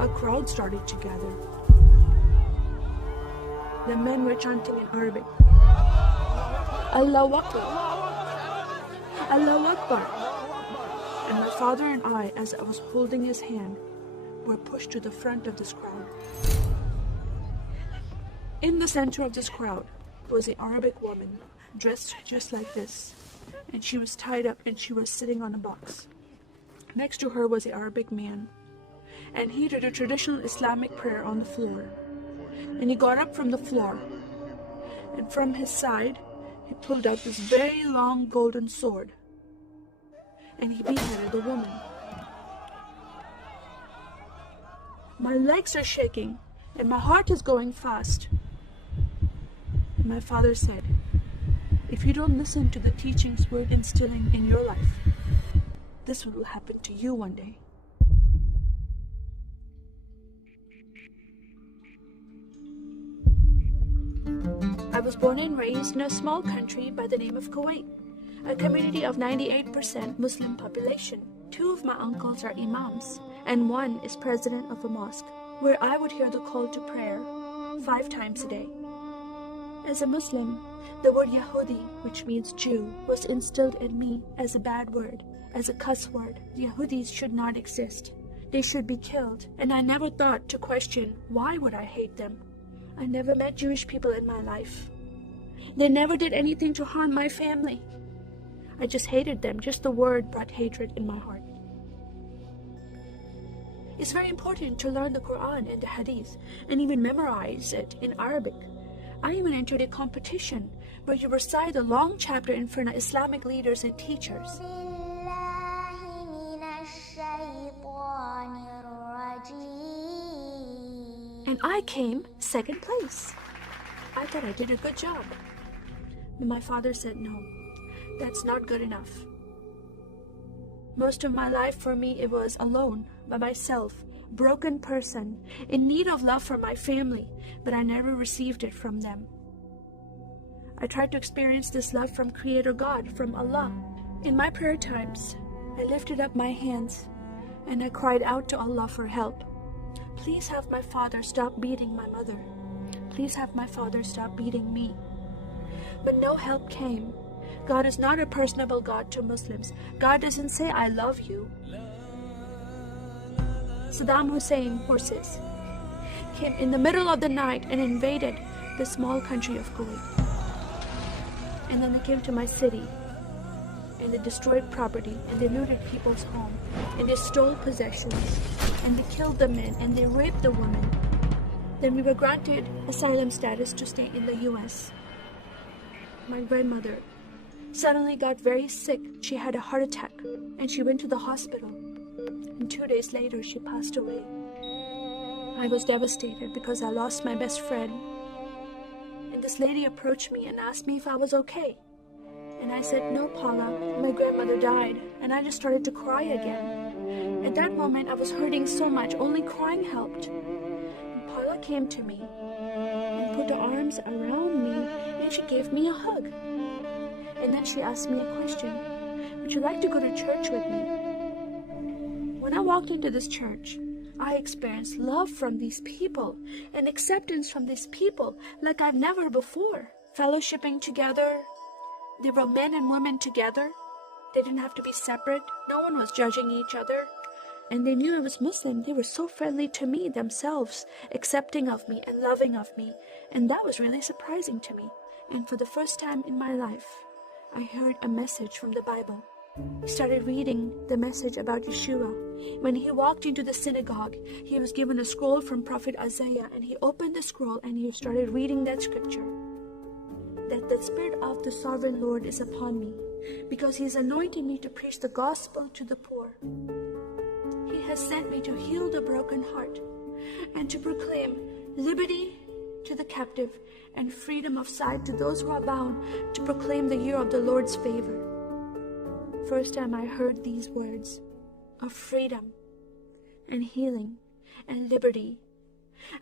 a crowd started to gather. The men were chanting in Arabic, "Allahu Akbar, Allahu Akbar." And my father and I, as I was holding his hand, were pushed to the front of this crowd. In the center of this crowd was an Arabic woman, dressed just like this, and she was tied up and she was sitting on a box. Next to her was an Arabic man, and he did a traditional Islamic prayer on the floor. And he got up from the floor, and from his side, he pulled out this very long golden sword, and he beheaded the woman. My legs are shaking, and my heart is going fast. And my father said, "If you don't listen to the teachings we're instilling in your life, this will happen to you one day." I was born and raised in a small country by the name of Kuwait, a community of 98% Muslim population. 2 of my uncles are imams, and 1 is president of a mosque, where I would hear the call to prayer 5 times a day. As a Muslim, the word Yahudi, which means Jew, was instilled in me as a bad word, as a cuss word. Yahudis should not exist. They should be killed, and I never thought to question why would I hate them. I never met Jewish people in my life. They never did anything to harm my family. I just hated them. Just the word brought hatred in my heart. It's very important to learn the Quran and the Hadith and even memorize it in Arabic. I even entered a competition where you recite a long chapter in front of Islamic leaders and teachers. And I came 2nd place. I thought I did a good job. But my father said, "No, that's not good enough." Most of my life for me, it was alone, by myself, broken person, in need of love from my family, but I never received it from them. I tried to experience this love from Creator God, from Allah. In my prayer times, I lifted up my hands and I cried out to Allah for help. Please have my father stop beating my mother. Please have my father stop beating me. But no help came. God is not a personable God to Muslims. God doesn't say, "I love you." Saddam Hussein forces came in the middle of the night and invaded the small country of Kuwait. And then they came to my city, and they destroyed property, and they looted people's home, and they stole possessions, and they killed the men, and they raped the women. Then we were granted asylum status to stay in the US. My grandmother suddenly got very sick. She had a heart attack, and she went to the hospital. And 2 days later, she passed away. I was devastated because I lost my best friend. And this lady approached me and asked me if I was okay. And I said, "No, Paula, my grandmother died." And I just started to cry again. At that moment, I was hurting so much, only crying helped. And Paula came to me and put her arms around me, and she gave me a hug. And then she asked me a question, "Would you like to go to church with me?" When I walked into this church, I experienced love from these people and acceptance from these people like I've never before. Fellowshipping together. They were men and women together. They didn't have to be separate. No one was judging each other. And they knew I was Muslim. They were so friendly to me themselves, accepting of me and loving of me. And that was really surprising to me. And for the first time in my life, I heard a message from the Bible. I started reading the message about Yeshua. When he walked into the synagogue, he was given a scroll from Prophet Isaiah, and he opened the scroll and he started reading that scripture. That the Spirit of the Sovereign Lord is upon me, because he has anointed me to preach the gospel to the poor. He has sent me to heal the broken heart and to proclaim liberty to the captive and freedom of sight to those who are bound, to proclaim the year of the Lord's favor. First time I heard these words of freedom and healing and liberty.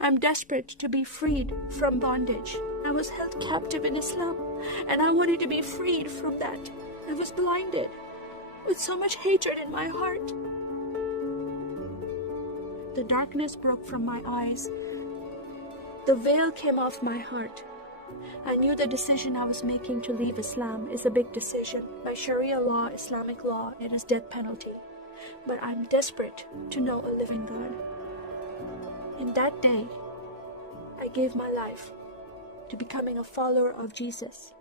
I'm desperate to be freed from bondage. I was held captive in Islam, and I wanted to be freed from that. I was blinded with so much hatred in my heart. The darkness broke from my eyes. The veil came off my heart. I knew the decision I was making to leave Islam is a big decision. By Sharia law, Islamic law, it is death penalty. But I'm desperate to know a living God. In that day, I gave my life to becoming a follower of Jesus.